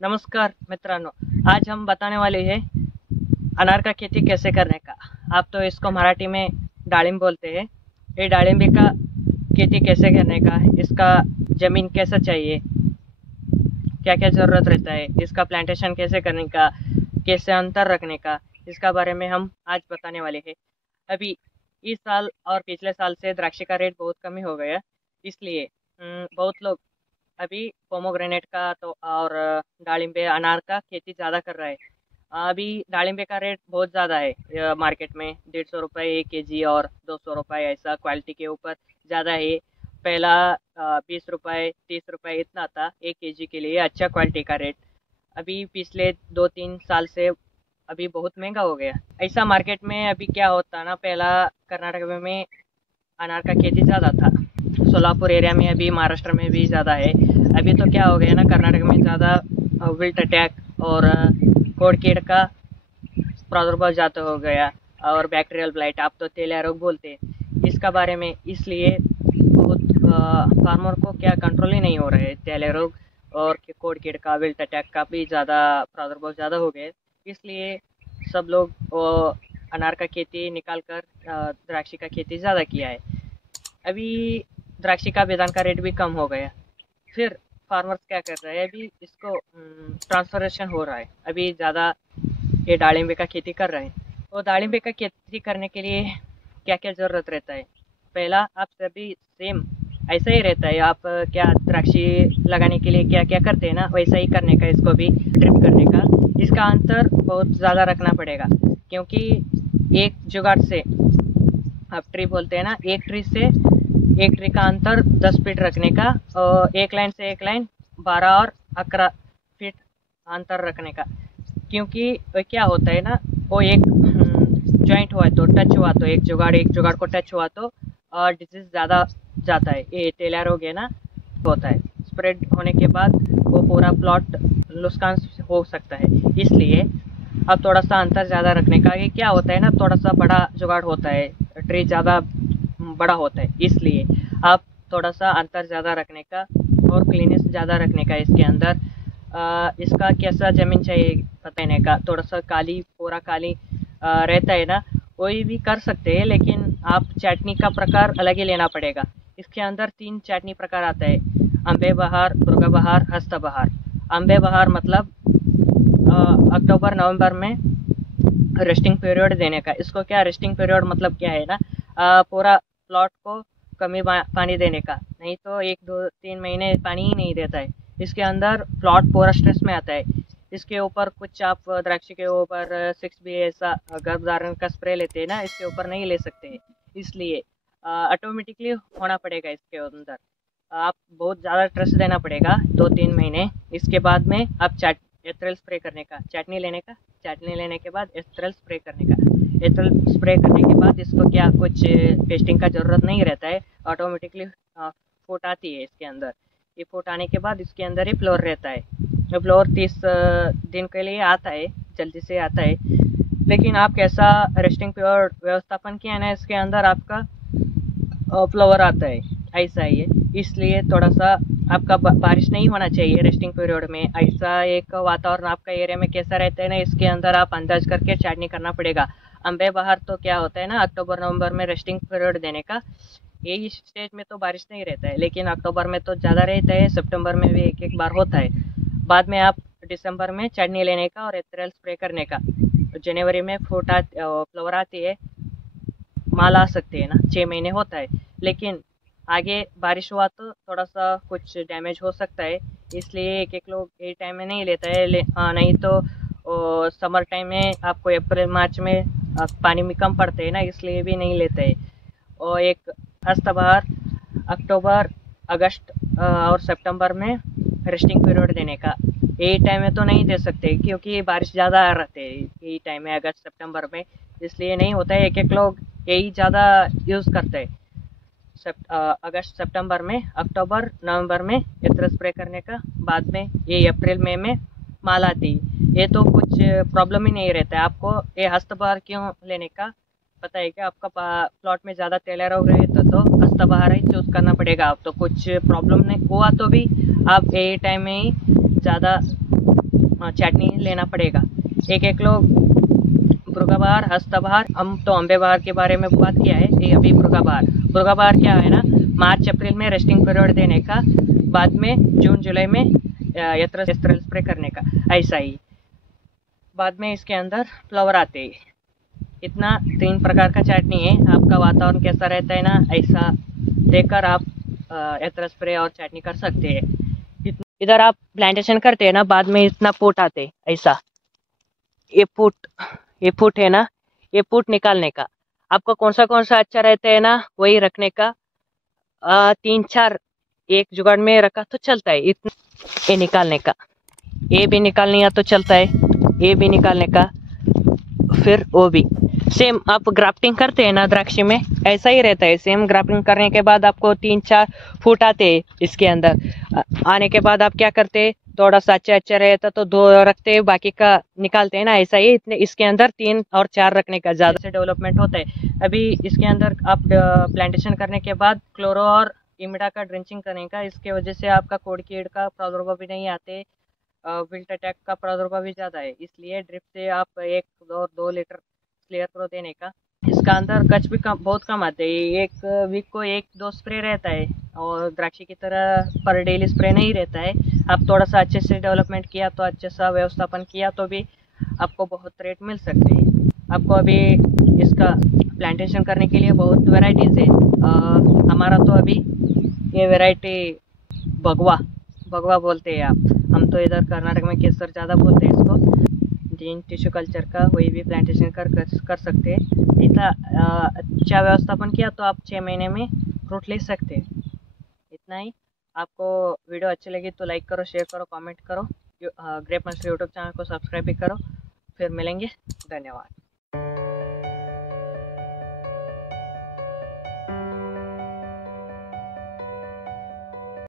नमस्कार मित्रांनो, आज हम बताने वाले हैं अनार का खेती कैसे करने का। आप तो इसको मराठी में डाळिंब बोलते हैं। ये डाळिंबी का खेती कैसे करने का, इसका ज़मीन कैसा चाहिए, क्या-क्या ज़रूरत रहता है, इसका प्लांटेशन कैसे करने का, कैसे अंतर रखने का, इसका बारे में हम आज बताने वाले हैं। अभी इस साल और पिछले साल से द्राक्षी का रेट बहुत कम ही हो गया, इसलिए बहुत लोग अभी पोमोग्रेनेट का तो और दालिम्बे अनार का खेती ज़्यादा कर रहा है। अभी दालिम्बे का रेट बहुत ज़्यादा है मार्केट में, 150 रुपये 1 kg और 200 रुपये, ऐसा क्वालिटी के ऊपर ज़्यादा है। पहला 20 रुपये 30 रुपये इतना था 1 kg के लिए, अच्छा क्वालिटी का रेट। अभी पिछले 2-3 साल से अभी बहुत महंगा हो गया। ऐसा मार्केट में अभी क्या होता ना, पहला कर्नाटक में अनार का खेती ज़्यादा था, सोलापुर एरिया में, अभी महाराष्ट्र में भी ज़्यादा है। अभी तो क्या हो गया ना, कर्नाटक में ज़्यादा विल्ट अटैक और कोड कीट का प्रादुर्भाव ज़्यादा हो गया, और बैक्टीरियल ब्लाइट, आप तो तेलिया रोग बोलते हैं इसका बारे में। इसलिए बहुत फार्मर को क्या कंट्रोल ही नहीं हो रहे, तेलिया रोग और कोड कीट का, विल्ट अटैक का भी ज़्यादा प्रादुर्भाव ज़्यादा हो गए। इसलिए सब लोग अनार का खेती निकाल कर द्राक्षी का खेती ज़्यादा किया है। अभी द्राक्षी का बेदान का रेट भी कम हो गया। फिर फार्मर्स क्या कर रहे हैं, अभी इसको ट्रांसफॉर्मेशन हो रहा है, अभी ज़्यादा ये दालिम्बे का खेती कर रहे हैं। तो दालिम्बे का खेती करने के लिए क्या क्या ज़रूरत रहता है, पहला आप सभी सेम ऐसा ही रहता है। आप क्या द्राक्षी लगाने के लिए क्या क्या करते हैं ना, वैसा ही करने का, इसको भी ड्रिप करने का। इसका अंतर बहुत ज़्यादा रखना पड़ेगा, क्योंकि एक जुगाड़ से, आप ट्री बोलते हैं ना, एक ट्री से एक ट्री का अंतर 10 फीट रखने का, और एक लाइन से एक लाइन 12 और 11 फीट अंतर रखने का। क्योंकि क्या होता है ना, वो एक जॉइंट हुआ तो, टच हुआ तो, एक जुगाड़ को टच हुआ तो डिजीज़ ज़्यादा जाता है। ये तेलिया रोग है ना, होता है, स्प्रेड होने के बाद वो पूरा प्लॉट नुकसान हो सकता है। इसलिए अब थोड़ा सा अंतर ज़्यादा रखने का। ये क्या होता है ना, थोड़ा सा बड़ा जुगाड़ होता है, ट्री ज़्यादा बड़ा होता है, इसलिए आप थोड़ा सा अंतर ज़्यादा रखने का और क्लीनेस ज़्यादा रखने का इसके अंदर। इसका कैसा ज़मीन चाहिए बताने का, थोड़ा सा काली, पूरा काली रहता है ना, वही भी कर सकते हैं, लेकिन आप चटनी का प्रकार अलग ही लेना पड़ेगा। इसके अंदर 3 चटनी प्रकार आता है, अम्बे बहार, दुर्गा बहार, हस्त बहार। अम्बे बहार मतलब अक्टूबर नवंबर में रेस्टिंग पीरियड देने का। इसको क्या रेस्टिंग पीरियड मतलब क्या है ना, पूरा प्लॉट को कमी पानी देने का, नहीं तो 1-2-3 महीने पानी ही नहीं देता है। इसके अंदर प्लॉट पूरा स्ट्रेस में आता है। इसके ऊपर कुछ आप द्राक्षी के ऊपर 6B ऐसा गर्भधारण का स्प्रे लेते हैं ना, इसके ऊपर नहीं ले सकते हैं। इसलिए ऑटोमेटिकली होना पड़ेगा इसके अंदर। आप बहुत ज़्यादा ट्रस्ट देना पड़ेगा 2-3 महीने। इसके बाद में आप एथ्रेल स्प्रे करने का, चटनी लेने के बाद एथ्रेल स्प्रे करने का। एथ्रेल स्प्रे करने के बाद इसको क्या कुछ पेस्टिंग का ज़रूरत नहीं रहता है, ऑटोमेटिकली फूट आती है इसके अंदर। ये फूट आने के बाद इसके अंदर ही फ्लोर रहता है। जो फ्लोर 30 दिन के लिए आता है, जल्दी से आता है। लेकिन आप कैसा रेस्टिंग पीरियड व्यवस्थापन किया है ना, इसके अंदर आपका फ्लावर आता है, ऐसा ही है। इसलिए थोड़ा सा आपका बारिश नहीं होना चाहिए रेस्टिंग पीरियड में। ऐसा एक वातावरण आपका एरिया में कैसा रहता है ना, इसके अंदर आप अंदाज करके चटनी करना पड़ेगा। अम्बे बहार तो क्या होता है ना, अक्टूबर नवंबर में रेस्टिंग पीरियड देने का। यही स्टेज में तो बारिश नहीं रहता है, लेकिन अक्टूबर में तो ज़्यादा रहता है, सितंबर में भी एक एक बार होता है। बाद में आप दिसंबर में चटनी लेने का और एथेरियल स्प्रे करने का। जनवरी में फ्लावर आती है, माल आ सकती है ना, 6 महीने होता है। लेकिन आगे बारिश हुआ तो थोड़ा सा कुछ डैमेज हो सकता है, इसलिए एक एक लोग ये टाइम में नहीं लेता है। नहीं तो समर टाइम में आपको अप्रैल मार्च में पानी में कम पड़ते हैं ना, इसलिए भी नहीं लेते हैं। और एक हस्तबहार अक्टूबर अगस्त और सितंबर में रेस्टिंग पीरियड देने का। यही टाइम में तो नहीं दे सकते, क्योंकि बारिश ज़्यादा आ रहते हैं यही टाइम में, अगस्त सितंबर में, इसलिए नहीं होता है। एक एक लोग यही ज़्यादा यूज़ करते हैं अगस्त सितंबर में। अक्टूबर नवंबर में इत्र स्प्रे करने का, बाद में ये अप्रैल मई में माल आती। ये तो कुछ प्रॉब्लम ही नहीं रहता है आपको। ये हस्तबहार क्यों लेने का पता है क्या, आपका प्लॉट में ज़्यादा तेलिया रोग रहे तो हस्तबहार ही चूज़ करना पड़ेगा। आप तो कुछ प्रॉब्लम नहीं हुआ तो भी आप ये टाइम में ही ज़्यादा चटनी लेना पड़ेगा। एक एक किलो बुर्गा बहार, हस्ता बहार, हम तो अम्बे बहार के बारे में बात किया है। ये अभी बुर्गा बहार क्या है ना, मार्च अप्रैल में रेस्टिंग पीरियड देने का, बाद में जून जुलाई में यत्र स्प्रे करने का, ऐसा ही। बाद में इसके अंदर फ्लावर आते हैं। इतना 3 प्रकार का चटनी है। आपका वातावरण कैसा रहता है ना, ऐसा देखकर आप यत्र स्प्रे और चटनी कर सकते हैं। इधर आप प्लांटेशन करते हैं ना, बाद में इतना फूट आते ऐसा, ये फूट है ना, ये फूट निकालने का। आपको कौन सा अच्छा रहता है ना, वही रखने का। 3-4 एक जुगाड़ में रखा तो चलता है। इतना ये निकालने का, ये भी निकालने या तो चलता है, ये भी निकालने का, फिर वो भी सेम। आप ग्राफ्टिंग करते हैं ना द्राक्षी में, ऐसा ही रहता है सेम। ग्राफ्टिंग करने के बाद आपको 3-4 फूट आते हैं इसके अंदर। आने के बाद आप क्या करते हैं, थोड़ा सा अच्छा रहता तो 2 रखते हैं, बाकी का निकालते हैं ना, ऐसा ही। इतने इसके अंदर 3 और 4 रखने का ज़्यादा से डेवलपमेंट होता है। अभी इसके अंदर आप प्लांटेशन करने के बाद क्लोरो और इमिडा का ड्रिंचिंग करने का, इसके वजह से आपका कोड़ कीड़ का प्रादुर्भाव भी नहीं आते, विल्ट अटैक का प्रादुर्भाव भी ज़्यादा है। इसलिए ड्रिप से आप 1-2 लीटर क्लियर करो देने का। इसका अंदर कच भी बहुत कम आते हैं। एक वीक को 1-2 स्प्रे रहता है, और द्राक्षी की तरह पर डेली स्प्रे नहीं रहता है। आप थोड़ा सा अच्छे से डेवलपमेंट किया तो, अच्छे सा व्यवस्थापन किया तो भी आपको बहुत रेट मिल सकते हैं। आपको अभी इसका प्लांटेशन करने के लिए बहुत वेराइटीज़ है। हमारा तो अभी ये वेराइटी भगवा बोलते हैं आप, हम तो इधर कर्नाटक में केसर ज़्यादा बोलते हैं इसको। जिन टिश्यू कल्चर का वही भी प्लांटेशन कर सकते हैं। इतना अच्छा व्यवस्थापन किया तो आप 6 महीने में फ्रूट ले सकते हैं। इतना ही। आपको वीडियो अच्छी लगी तो लाइक करो, शेयर करो, कमेंट करो। ग्रेप मंस्टर यूट्यूब चैनल को सब्सक्राइब भी करो। फिर मिलेंगे, धन्यवाद।